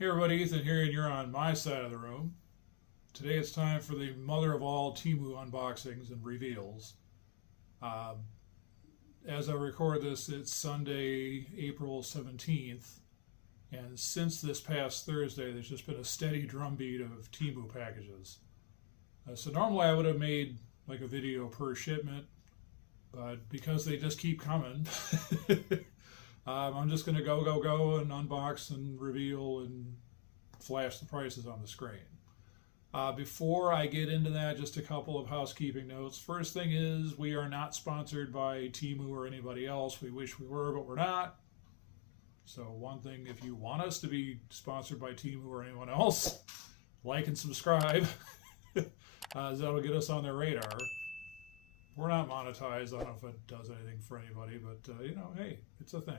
Hey everybody, Ethan here, and you're on my side of the room. Today it's time for the mother of all Temu unboxings and reveals. As I record this, it's Sunday, April 17th, and since this past Thursday, there's just been a steady drumbeat of Temu packages. So normally I would have made like a video per shipment, but because they just keep coming, I'm just going to go and unbox and reveal and flash the prices on the screen. Before I get into that, just a couple of housekeeping notes. First thing is, we are not sponsored by Temu or anybody else. We wish we were, but we're not. So one thing, if you want us to be sponsored by Temu or anyone else, like and subscribe. That'll get us on their radar. We're not monetized. I don't know if it does anything for anybody, but hey, it's a thing.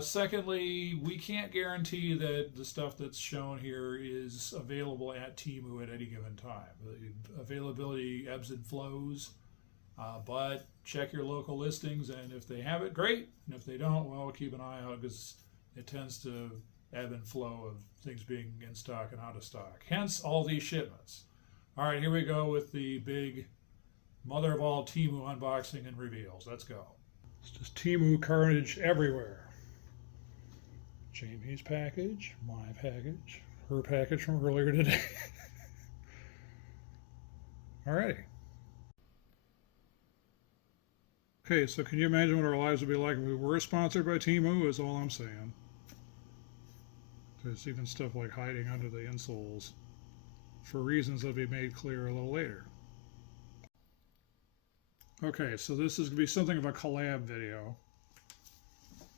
Secondly, we can't guarantee that the stuff that's shown here is available at Temu at any given time. The availability ebbs and flows, but check your local listings, and if they have it, great. And if they don't, well, keep an eye out, because it tends to ebb and flow of things being in stock and out of stock. Hence all these shipments. All right, here we go with the big mother of all Temu unboxing and reveals. Let's go. It's just Temu carnage everywhere. Jamie's package, my package, her package from earlier today. Alrighty. Okay, so can you imagine what our lives would be like if we were sponsored by Temu, is all I'm saying. There's even stuff like hiding under the insoles for reasons that'll be made clear a little later. Okay, so this is going to be something of a collab video,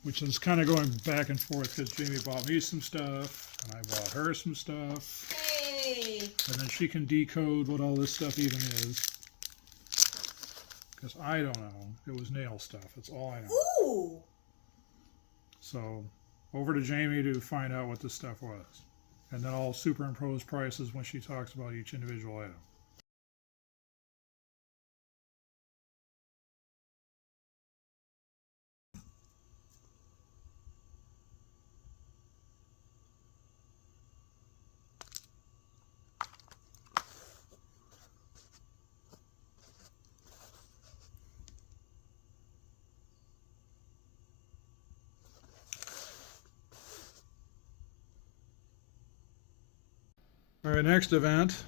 which is kind of going back and forth because Jamie bought me some stuff and I bought her some stuff. Hey! And then she can decode what all this stuff even is. Because I don't know. It was nail stuff. That's all I know. Ooh! So over to Jamie to find out what this stuff was. And then I'll superimpose prices when she talks about each individual item. All right, next event.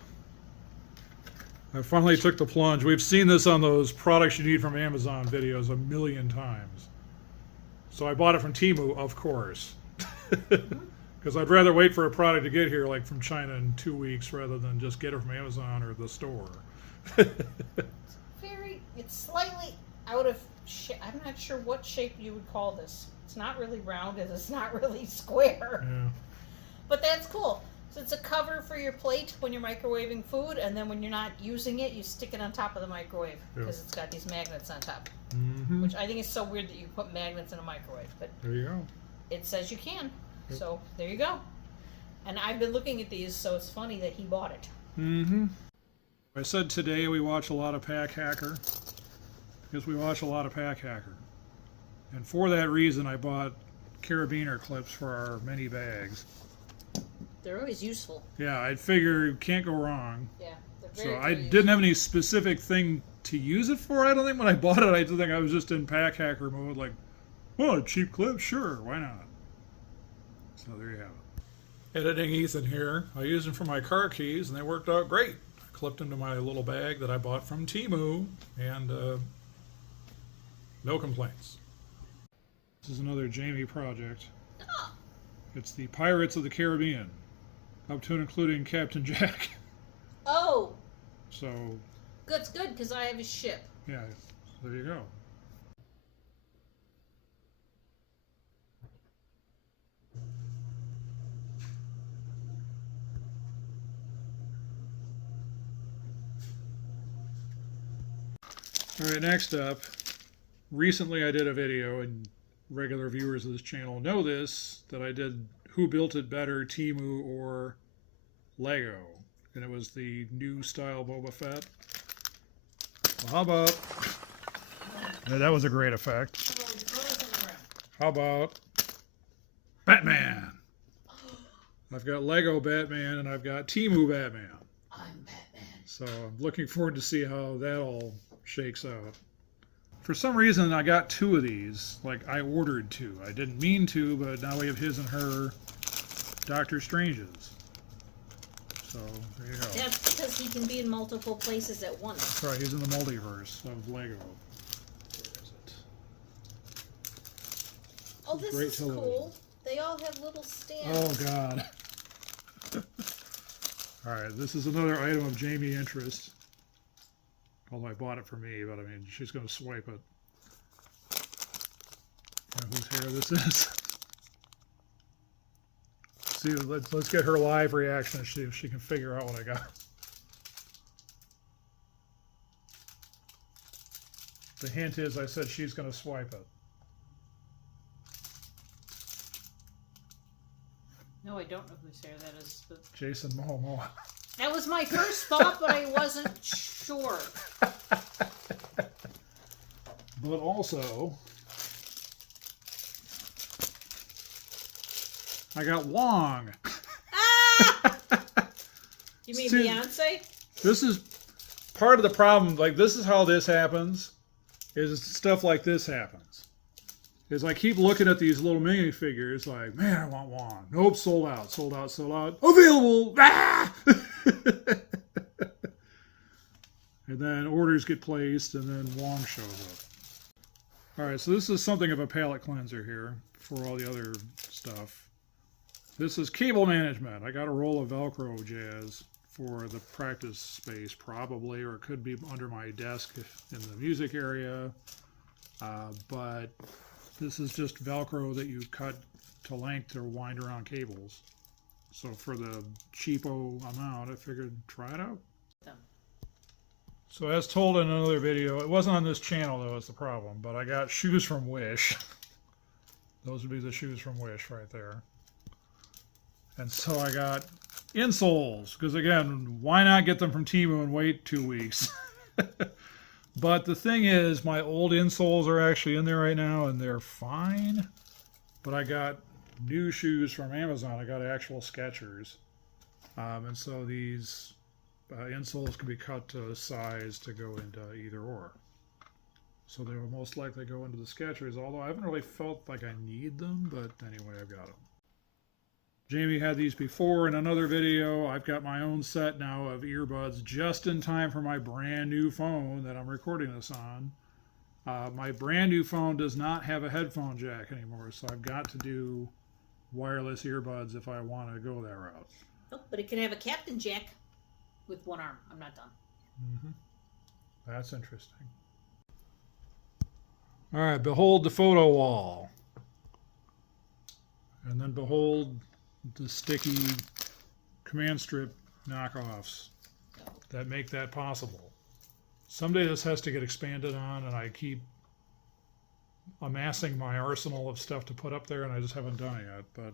I finally took the plunge. We've seen this on those products you need from Amazon videos a million times. So I bought it from Temu, of course. Because I'd rather wait for a product to get here, like from China, in 2 weeks rather than just get it from Amazon or the store. It's slightly out of shape. I'm not sure what shape you would call this. It's not really round and it's not really square. Yeah. But that's cool. So it's a cover for your plate when you're microwaving food, and then when you're not using it, you stick it on top of the microwave because it's got these magnets on top. Mm-hmm. Which I think is so weird that you put magnets in a microwave, but there you go. It says you can. Yep. So there you go. And I've been looking at these, so it's funny that he bought it. Mm-hmm. I said today we watch a lot of Pack Hacker because we watch a lot of Pack Hacker. And for that reason, I bought carabiner clips for our mini bags. They're always useful. Yeah, I'd figure you can't go wrong. Yeah, they're So very, I very didn't have any specific thing to use it for. I don't think when I bought it, I just think I was just in Pack Hacker mode, like, well, a cheap clip, sure, why not? So there you have it. Editing Ethan here. I used them for my car keys, and they worked out great. I clipped them to my little bag that I bought from Temu, and no complaints. This is another Jamie project. Oh. It's the Pirates of the Caribbean, up to and including Captain Jack. Oh. So. It's good because I have a ship. Yeah, there you go. All right, next up, recently I did a video, and regular viewers of this channel know this, that I did Who Built It Better, Temu or Lego, and it was the new style Boba Fett. Well, how about, yeah, that was a great effect. How about Batman? I've got Lego Batman and I've got Temu Batman. I'm Batman. So I'm looking forward to see how that all shakes out. For some reason, I got 2 of these. Like, I ordered 2. I didn't mean to, but now we have his and her Doctor Stranges. So, there you go. That's because he can be in multiple places at once. That's right, he's in the multiverse of Lego. Where is it? Oh, this Great is television. cool. They all have little stands. Oh, God. Alright, this is another item of Jamie interest. Although I bought it for me, but I mean, she's going to swipe it. You know whose hair this is? See, let's get her live reaction and see if she can figure out what I got. The hint is I said she's going to swipe it. No, I don't know whose hair that is. But... Jason Momoa. That was my first thought, but I wasn't sure. But also, I got Wong. Ah! You mean See, Beyonce? This is part of the problem. Like, this is how this happens, is stuff like this happens. Is I keep looking at these little minifigures like, man, I want Wong. Nope, sold out, sold out, sold out. Available! Ah! And then orders get placed, and then Wong shows up. All right, so this is something of a palette cleanser here for all the other stuff. This is cable management. I got a roll of Velcro jazz for the practice space, probably, or it could be under my desk in the music area. But this is just Velcro that you cut to length to wind around cables. So for the cheapo amount, I figured try it out. So as told in another video, it wasn't on this channel though, is the problem, but I got shoes from Wish. Those would be the shoes from Wish right there. And so I got insoles, because again, why not get them from Temu and wait 2 weeks? But the thing is, my old insoles are actually in there right now, and they're fine. But I got new shoes from Amazon. I got actual Skechers. And so these insoles can be cut to size to go into either or. So they will most likely go into the Skechers, although I haven't really felt like I need them, but anyway, I've got them. Jamie had these before in another video. I've got my own set now of earbuds just in time for my brand new phone that I'm recording this on. My brand new phone does not have a headphone jack anymore, so I've got to do wireless earbuds if I want to go that route. Oh, but it can have a captain jack with one arm. I'm not done. Mm-hmm. That's interesting. All right, behold the photo wall. And then behold the sticky command strip knockoffs that make that possible. Someday this has to get expanded on, and I keep amassing my arsenal of stuff to put up there, and I just haven't done it yet. But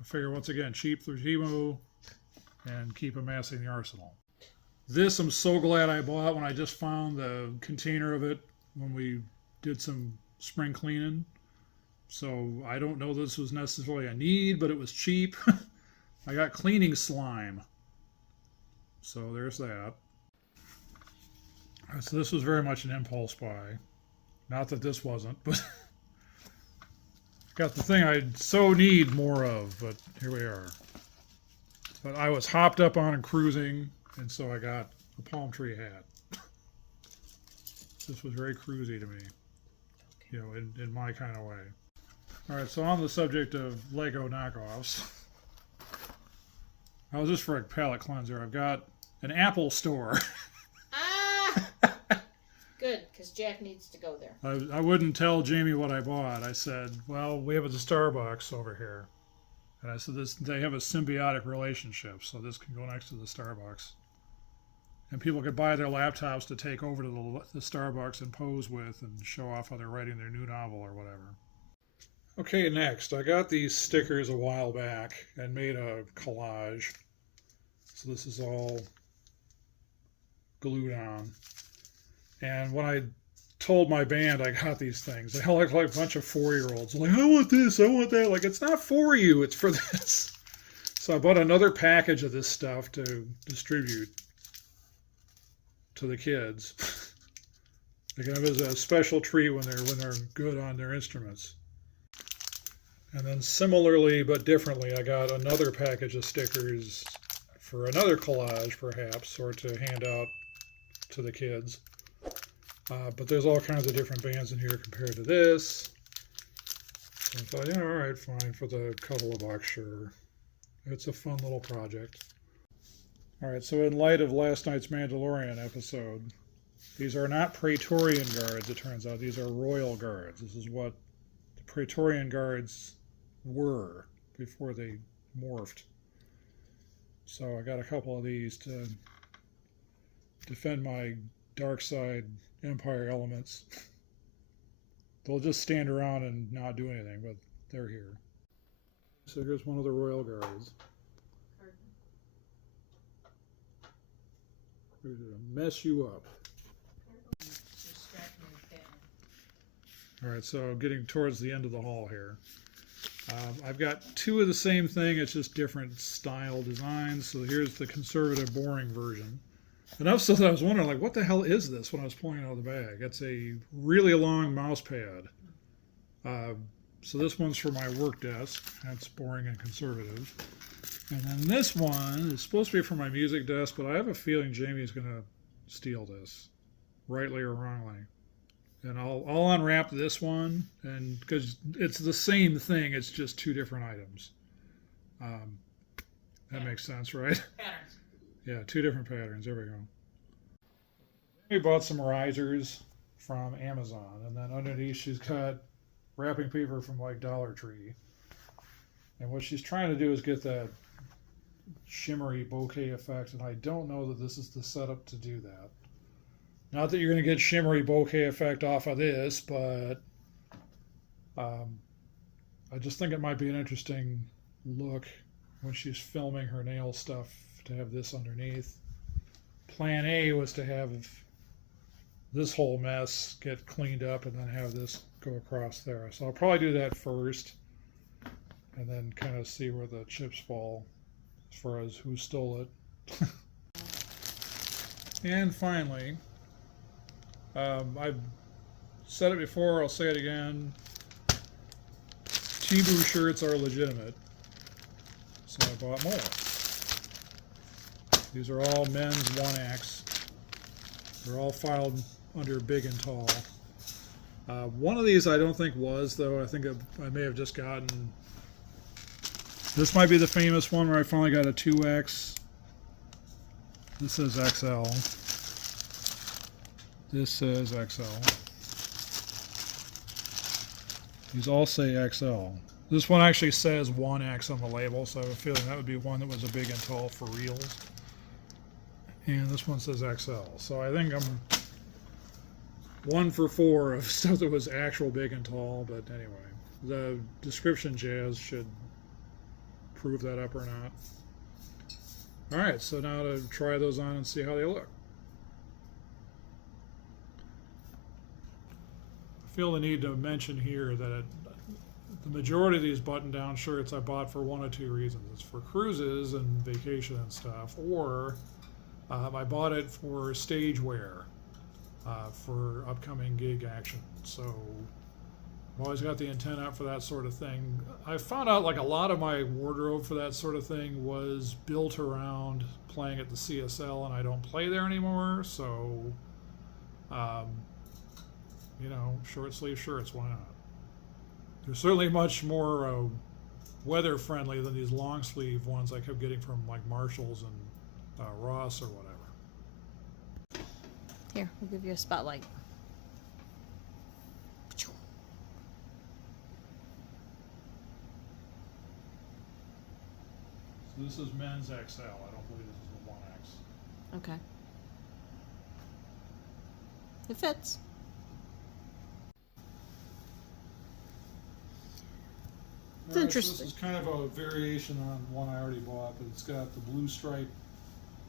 I figure, once again, cheap through Temu and keep amassing the arsenal. This I'm so glad I bought when I just found the container of it when we did some spring cleaning. So I don't know this was necessarily a need, but it was cheap. I got cleaning slime. So there's that. So this was very much an impulse buy. Not that this wasn't, but got the thing I so need more of, but here we are. But I was hopped up on and cruising, and so I got a palm tree hat. This was very cruisy to me, you know, in my kind of way. All right, so on the subject of Lego knockoffs, I was just for a palette cleanser. I've got an Apple store. Good, because Jack needs to go there. I wouldn't tell Jamie what I bought. I said, well, we have a Starbucks over here. And I said, they have a symbiotic relationship, so this can go next to the Starbucks. And people could buy their laptops to take over to the Starbucks and pose with and show off how they're writing their new novel or whatever. Okay, next. I got these stickers a while back and made a collage. So this is all glued on. And when I told my band I got these things, they all look like a bunch of 4-year-olds. Like, I want this, I want that. Like, it's not for you, it's for this. So I bought another package of this stuff to distribute to the kids. They kind of as a special treat when they're good on their instruments. And then similarly but differently, I got another package of stickers for another collage, perhaps, or to hand out to the kids. But there's all kinds of different bands in here compared to this. So I thought, yeah, all right, fine, for the couple of bucks, sure. It's a fun little project. All right, so in light of last night's Mandalorian episode, these are not Praetorian Guards, it turns out. These are Royal Guards. This is what the Praetorian Guards were before they morphed. So I got a couple of these to defend my dark side Empire elements. They'll just stand around and not do anything, but they're here. So here's one of the Royal Guards. Ready to mess you up. All right, so getting towards the end of the hall here. I've got two of the same thing, it's just different style designs. So here's the conservative, boring version. Enough so that I was wondering, like, what the hell is this when I was pulling it out of the bag? It's a really long mouse pad. So this one's for my work desk. That's boring and conservative. And then this one is supposed to be for my music desk, but I have a feeling Jamie's going to steal this, rightly or wrongly. And I'll unwrap this one, and because it's the same thing, it's just two different items. That makes sense, right? Patterns. Yeah, two different patterns. There we go. We bought some risers from Amazon, and then underneath she's got wrapping paper from like Dollar Tree. And what she's trying to do is get that shimmery bokeh effect, and I don't know that this is the setup to do that. Not that you're going to get shimmery bokeh effect off of this, but I just think it might be an interesting look when she's filming her nail stuff to have this underneath. Plan A was to have this whole mess get cleaned up and then have this go across there. So I'll probably do that first and then kind of see where the chips fall as far as who stole it. And finally, I've said it before, I'll say it again. Temu shirts are legitimate, so I bought more. These are all men's 1X. They're all filed under big and tall. One of these I don't think was, though. I think I may have just gotten... This might be the famous one where I finally got a 2X. This says XL. This says XL. These all say XL. This one actually says 1X on the label, so I have a feeling that would be one that was a big and tall for reals. And this one says XL. So I think I'm 1 for 4 of stuff that was actual big and tall, but anyway. The description jazz should prove that up or not. Alright, so now to try those on and see how they look. I feel the need to mention here that the majority of these button-down shirts I bought for one of two reasons. It's for cruises and vacation and stuff, or I bought it for stage wear for upcoming gig action. So I've always got the intent out for that sort of thing. I found out like a lot of my wardrobe for that sort of thing was built around playing at the CSL, and I don't play there anymore, so you know, short sleeve shirts, why not? They're certainly much more weather friendly than these long sleeve ones I kept getting from like Marshalls and Ross or whatever. Here, we'll give you a spotlight. So this is men's XL. I don't believe this is the 1X. Okay. It fits. It's interesting. So this is kind of a variation on one I already bought, but it's got the blue stripe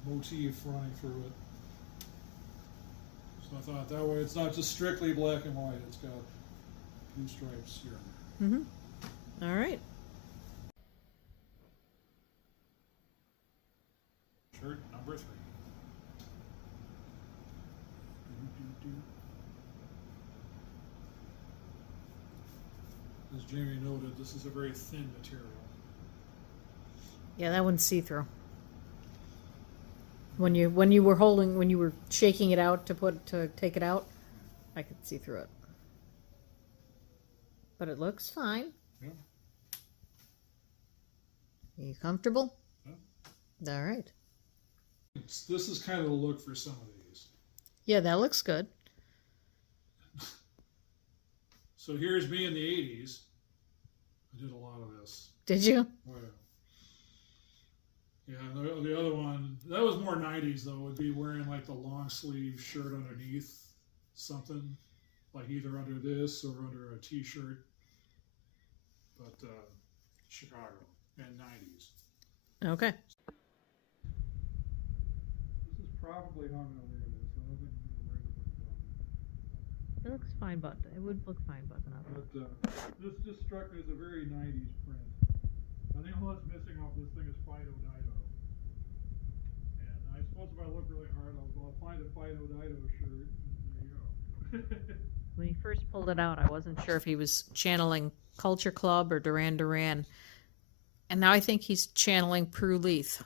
motif running through it. So I thought that way it's not just strictly black and white, it's got blue stripes here. Mm-hmm. All right. Shirt number 3. As Jamie noted, this is a very thin material. Yeah, that one's see-through. When you were shaking it out to take it out, I could see through it. But it looks fine. Yeah. Are you comfortable? Yeah. All right. This is kind of the look for some of these. Yeah, that looks good. So here's me in the 80s. I did a lot of this. Did you? Oh, yeah. Yeah, the other one, that was more 90s though, would be wearing like the long sleeve shirt underneath something, like either under this or under a t-shirt. But Chicago and 90s. Okay. This is probably hung over this. I don't think I'm going to wear the button. It looks fine button. It would look fine button up. But this just struck me as a very 90s print. I think all that's missing off this thing is Fido Dido. And I suppose if I look really hard, I'll find a Fido Dido shirt. And there you go. When he first pulled it out, I wasn't sure if he was channeling Culture Club or Duran Duran. And now I think he's channeling Prue Leith.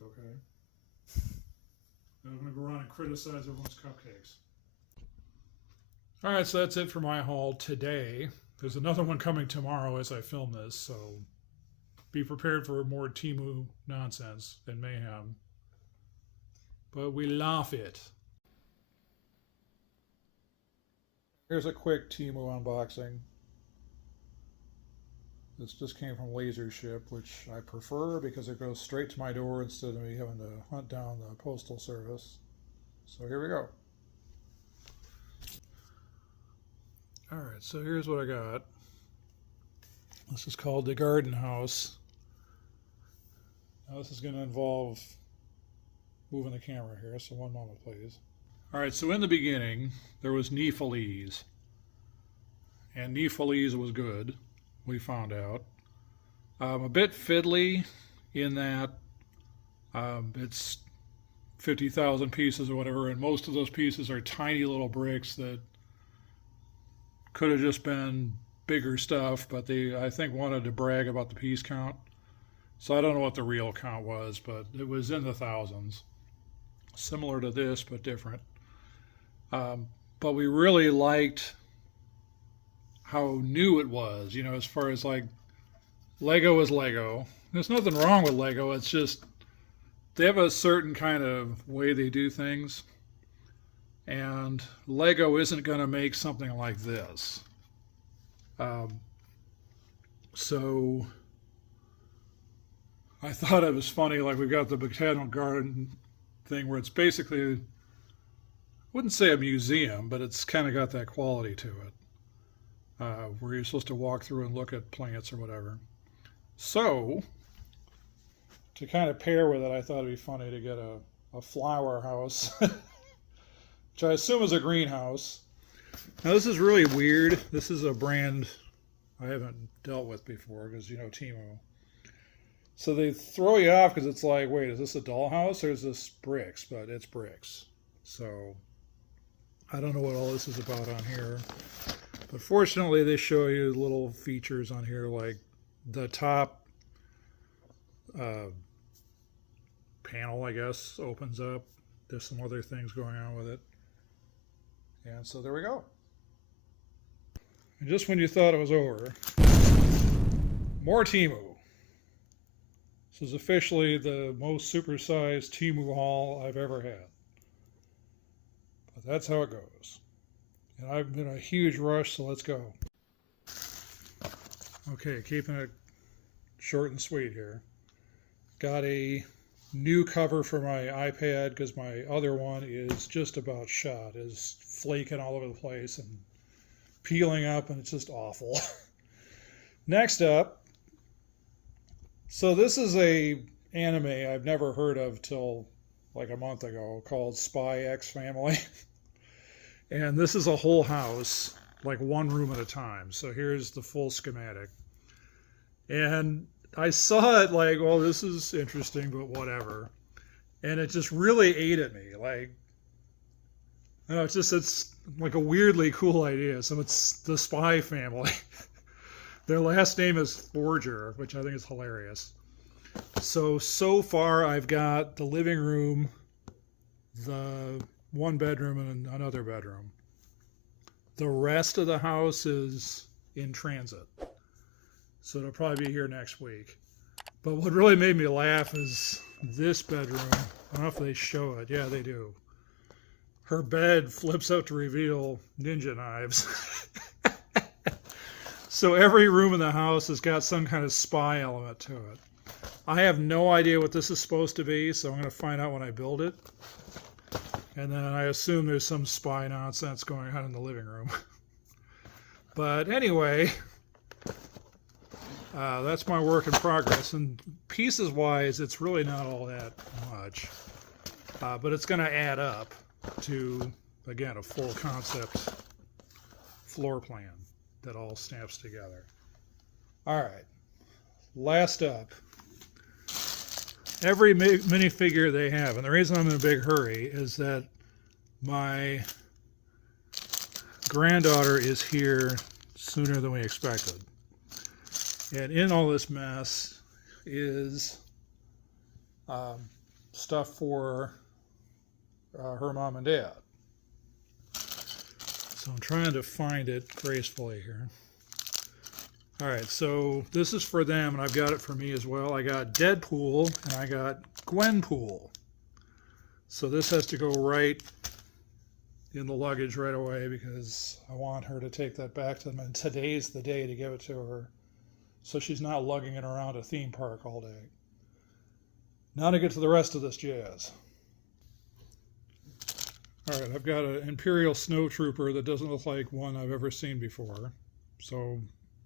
Okay. I'm going to go around and criticize everyone's cupcakes. All right, so that's it for my haul today. There's another one coming tomorrow as I film this, so be prepared for more Temu nonsense and mayhem. But we laugh it. Here's a quick Temu unboxing. This just came from Laser Ship, which I prefer because it goes straight to my door instead of me having to hunt down the postal service. So here we go. Alright, so here's what I got. This is called the Garden House. Now this is going to involve moving the camera here, so one moment please. Alright, so in the beginning there was Nephalese. And Nephalese was good, we found out. A bit fiddly in that it's 50,000 pieces or whatever, and most of those pieces are tiny little bricks that could have just been bigger stuff, but they, I think, wanted to brag about the piece count. So I don't know what the real count was, but it was in the thousands. Similar to this, but different. But we really liked how new it was, you know, as far as like Lego is Lego. There's nothing wrong with Lego, it's just they have a certain kind of way they do things. And Lego isn't going to make something like this. So I thought it was funny, like we've got the Botanical Garden thing where it's basically, I wouldn't say a museum, but it's kind of got that quality to it, where you're supposed to walk through and look at plants or whatever. So to kind of pair with it, I thought it'd be funny to get a flower house. Which I assume is a greenhouse. Now this is really weird. This is a brand I haven't dealt with before because, you know, Temu. So they throw you off because it's like, wait, is this a dollhouse or is this bricks? But it's bricks. So I don't know what all this is about on here. But fortunately they show you little features on here like the top panel, I guess, opens up. There's some other things going on with it. And so there we go. And just when you thought it was over, more Temu. This is officially the most supersized Temu haul I've ever had. But that's how it goes. And I've been in a huge rush, so let's go. Okay, keeping it short and sweet here. Got a new cover for my iPad because my other one is just about shot. It's flaking all over the place and peeling up, and it's just awful. Next up, so this is a anime I've never heard of till like a month ago called Spy X Family. And this is a whole house, like one room at a time. So here's the full schematic. And I saw it like, well, this is interesting, but whatever. And it just really ate at me. Like, no, it's like a weirdly cool idea. So it's the Spy Family. Their last name is Forger, which I think is hilarious. So far I've got the living room, the one bedroom, and another bedroom. The rest of the house is in transit. So it'll probably be here next week. But what really made me laugh is this bedroom. I don't know if they show it. Yeah, they do. Her bed flips out to reveal ninja knives. So every room in the house has got some kind of spy element to it. I have no idea what this is supposed to be, so I'm going to find out when I build it. And then I assume there's some spy nonsense going on in the living room. But anyway, that's my work in progress. And pieces-wise, it's really not all that much. But it's going to add up to, again, a full concept floor plan that all snaps together. All right, last up. Every minifigure they have, and the reason I'm in a big hurry is that my granddaughter is here sooner than we expected. And in all this mess is stuff for her mom and dad. So I'm trying to find it gracefully here. All right, so this is for them, and I've got it for me as well. I got Deadpool, and I got Gwenpool. So this has to go right in the luggage right away because I want her to take that back to them, and today's the day to give it to her. So she's not lugging it around a theme park all day. Now to get to the rest of this jazz. All right, I've got an Imperial Snow Trooper that doesn't look like one I've ever seen before. So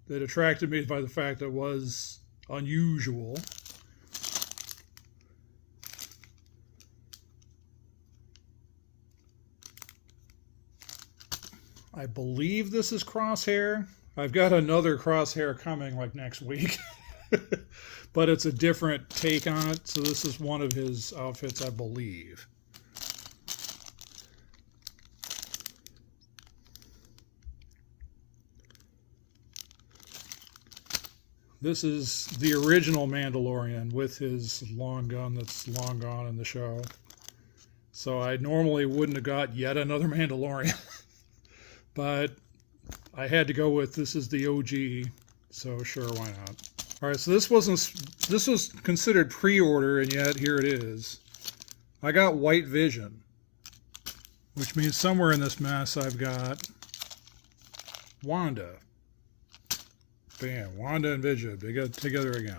it attracted me by the fact that it was unusual. I believe this is Crosshair. I've got another Crosshair coming like next week. But it's a different take on it. So this is one of his outfits, I believe. This is the original Mandalorian with his long gun that's long gone in the show. So I normally wouldn't have got yet another Mandalorian. But I had to go with this is the OG, so sure, why not? All right, so this was considered pre-order, and yet here it is. I got White Vision, which means somewhere in this mess I've got Wanda. Bam, Wanda and Vision, they got together again.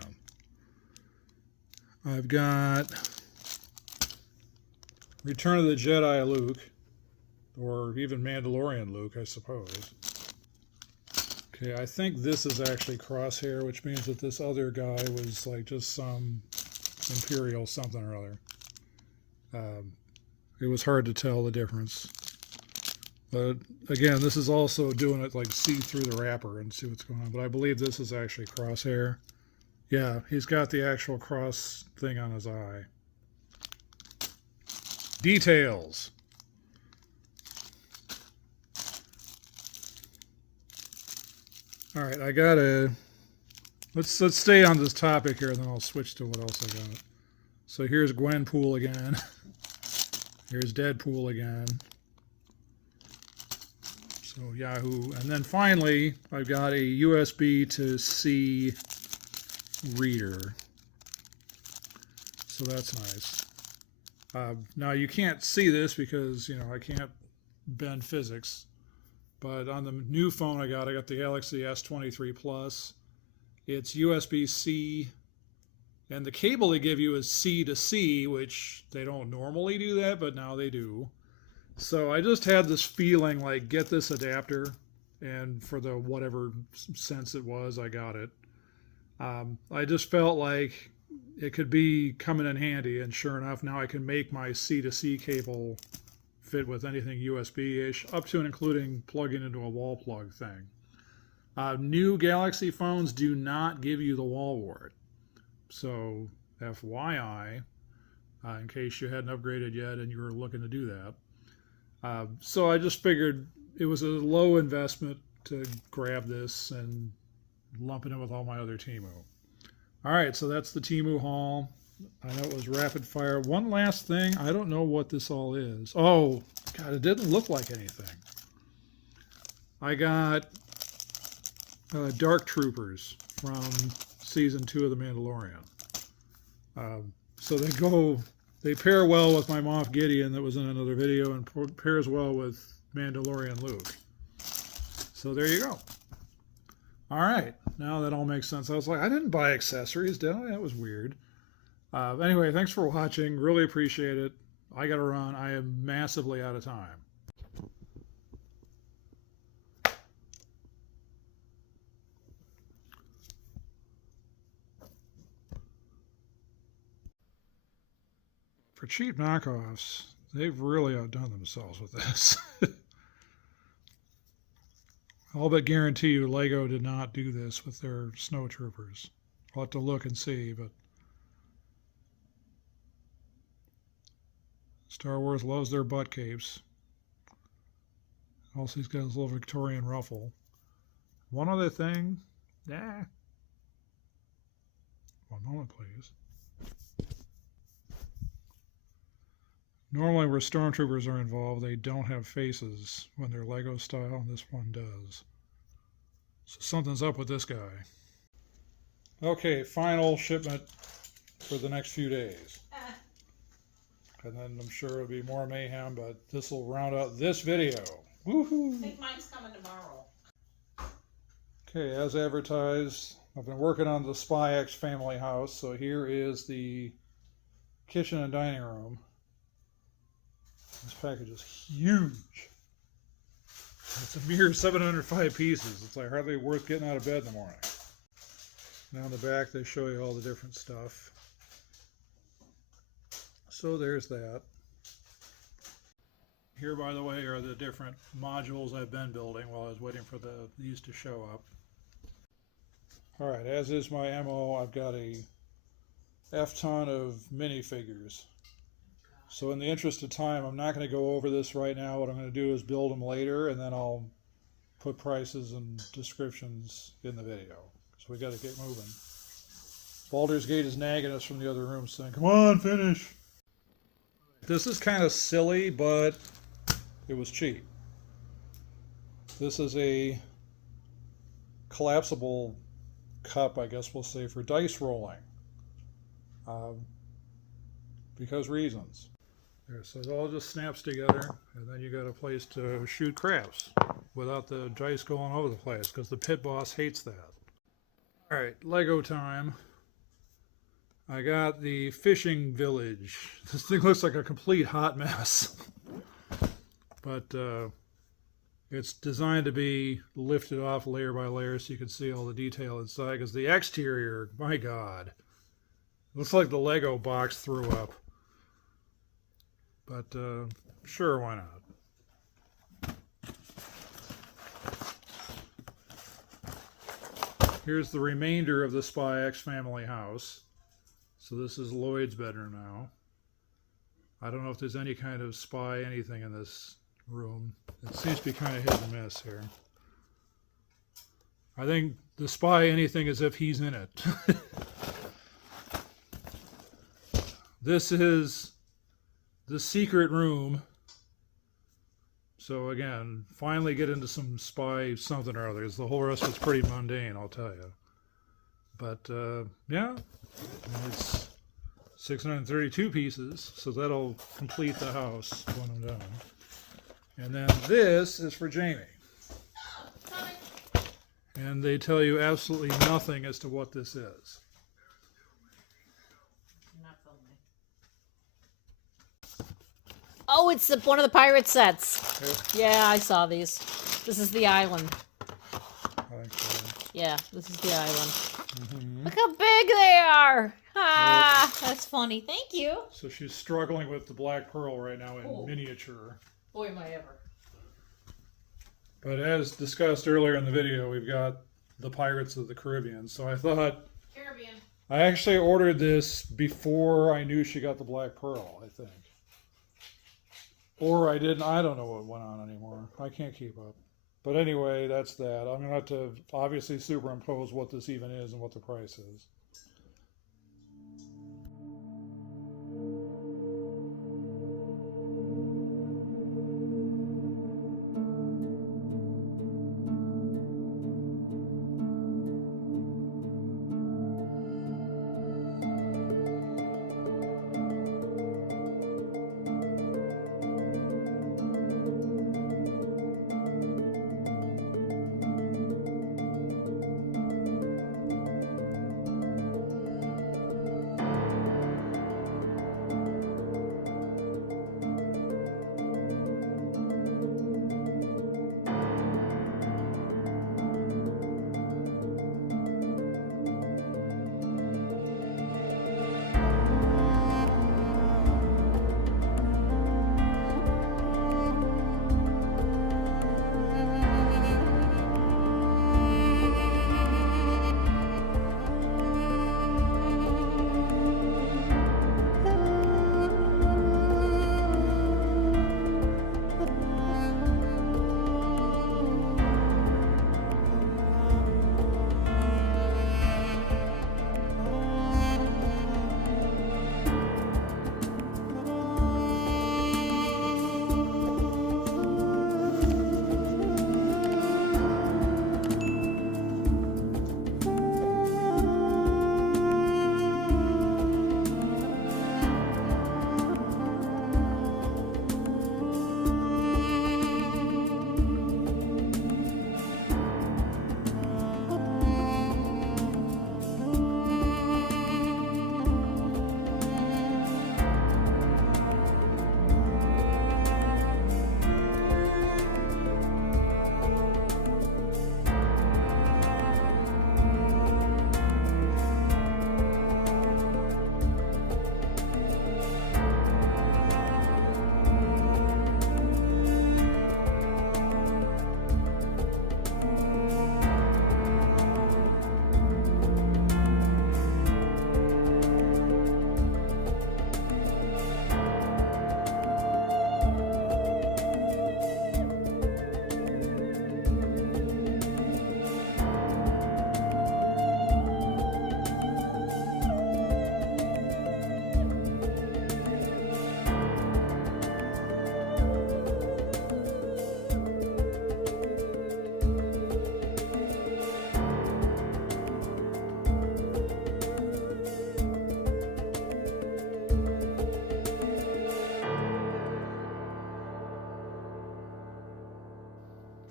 I've got Return of the Jedi Luke, or even Mandalorian Luke, I suppose. Okay, I think this is actually Crosshair, which means that this other guy was like just some Imperial something or other. It was hard to tell the difference. But again, this is also doing it like see through the wrapper and see what's going on. But I believe this is actually Crosshair. Yeah, he's got the actual cross thing on his eye. Details. All right, I gotta let's stay on this topic here, and then I'll switch to what else I got. So here's Gwenpool again. Here's Deadpool again. So Yahoo, and then finally I've got a USB to C reader. So that's nice. Now you can't see this because I can't bend physics. But on the new phone I got the Galaxy S23 Plus. It's USB-C, and the cable they give you is C to C, which they don't normally do that, but now they do. So I just had this feeling like, get this adapter, and for the whatever sense it was, I got it. I just felt like it could be coming in handy, and sure enough, now I can make my C to C cable fit with anything USB-ish, up to and including plugging into a wall plug thing. New Galaxy phones do not give you the wall wart. So, FYI, in case you hadn't upgraded yet and you were looking to do that. So I just figured it was a low investment to grab this and lump it in with all my other Temu. All right, so that's the Temu haul. I know it was rapid fire. One last thing, I don't know what this all is. Oh, God, it didn't look like anything. I got Dark Troopers from season 2 of The Mandalorian. So they pair well with my Moff Gideon that was in another video, and pairs well with Mandalorian Luke. So there you go. All right, now that all makes sense. I was like, I didn't buy accessories, did I? That was weird. Anyway, thanks for watching. Really appreciate it. I got to run. I am massively out of time. For cheap knockoffs, they've really outdone themselves with this. I'll but guarantee you Lego did not do this with their snow troopers. I'll have to look and see, but Star Wars loves their butt capes. Also, he's got his little Victorian ruffle. One other thing. One moment, please. Normally where stormtroopers are involved, they don't have faces when they're Lego style. This one does. So something's up with this guy. Okay, final shipment for the next few days. And then I'm sure it'll be more mayhem, but this will round out this video. Woohoo! I think mine's coming tomorrow. Okay, as advertised, I've been working on the Spy X family house. So here is the kitchen and dining room. This package is huge. It's a mere 705 pieces. It's like hardly worth getting out of bed in the morning. Now in the back they show you all the different stuff. So there's that. Here, by the way, are the different modules I've been building while I was waiting for these to show up. All right, as is my MO, I've got a F-ton of minifigures. So in the interest of time, I'm not going to go over this right now. What I'm going to do is build them later, and then I'll put prices and descriptions in the video. So we got to get moving. Baldur's Gate is nagging us from the other room saying, come on, finish. This is kind of silly, but it was cheap. This is a collapsible cup, I guess we'll say, for dice rolling. Because reasons. There, so it all just snaps together, and then you got a place to shoot craps without the dice going over the place, because the pit boss hates that. All right, Lego time. I got the fishing village. This thing looks like a complete hot mess, but it's designed to be lifted off layer by layer so you can see all the detail inside, because the exterior, my God, looks like the Lego box threw up. But sure, why not? Here's the remainder of the Spy X family house. So this is Lloyd's bedroom now. I don't know if there's any kind of spy anything in this room. It seems to be kind of hit and miss here. I think the spy anything is if he's in it. This is the secret room. So again, finally get into some spy something or other. The whole rest is pretty mundane, I'll tell you. But yeah, it's 632 pieces, so that'll complete the house when I'm done. And then this is for Jamie. And they tell you absolutely nothing as to what this is. Oh, it's one of the pirate sets. Yep. Yeah, I saw these. This is the island. I think so. Yeah, this is the island. Mm-hmm. Look how big they are. Ah, that's funny. Thank you. So she's struggling with the Black Pearl right now in miniature. Boy, am I ever. But as discussed earlier in the video, we've got the Pirates of the Caribbean. So I thought, Caribbean. I actually ordered this before I knew she got the Black Pearl, I think. Or I didn't. I don't know what went on anymore. I can't keep up. But anyway, that's that. I'm going to have to obviously superimpose what this even is and what the price is.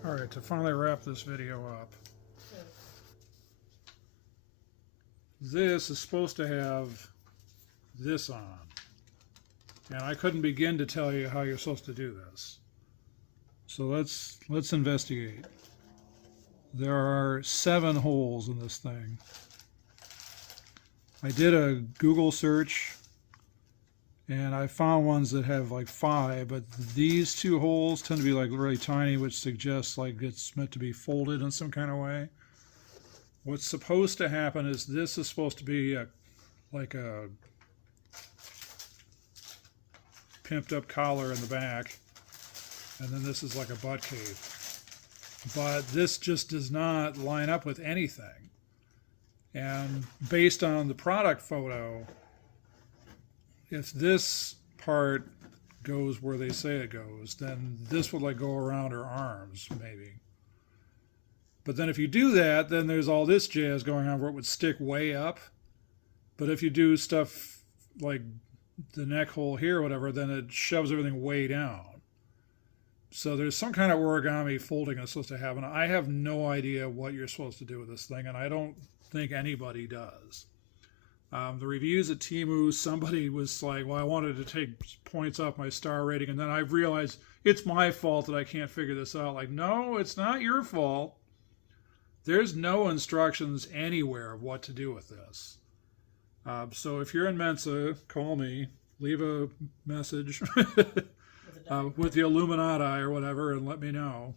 Alright, to finally wrap this video up. This is supposed to have this on. And I couldn't begin to tell you how you're supposed to do this. So let's investigate. There are 7 holes in this thing. I did a Google search and I found ones that have like 5, but these 2 holes tend to be like really tiny, which suggests like it's meant to be folded in some kind of way. What's supposed to happen is this is supposed to be like a pimped up collar in the back, and then this is like a butt cape. But this just does not line up with anything. And based on the product photo, if this part goes where they say it goes, then this would like go around her arms, maybe. But then if you do that, then there's all this jazz going on where it would stick way up. But if you do stuff like the neck hole here or whatever, then it shoves everything way down. So there's some kind of origami folding that's supposed to happen. I have no idea what you're supposed to do with this thing, and I don't think anybody does. The reviews at Temu, somebody was like, well, I wanted to take points off my star rating, and then I realized it's my fault that I can't figure this out. Like, no, it's not your fault. There's no instructions anywhere of what to do with this. So if you're in Mensa, call me, leave a message with the Illuminati or whatever, and let me know.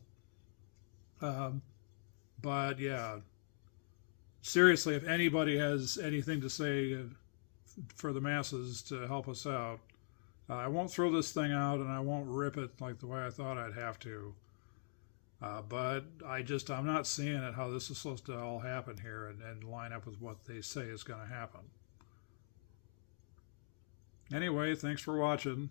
But yeah, seriously, if anybody has anything to say for the masses to help us out, I won't throw this thing out and I won't rip it like the way I thought I'd have to. But I'm not seeing it how this is supposed to all happen here and line up with what they say is going to happen. Anyway, thanks for watching.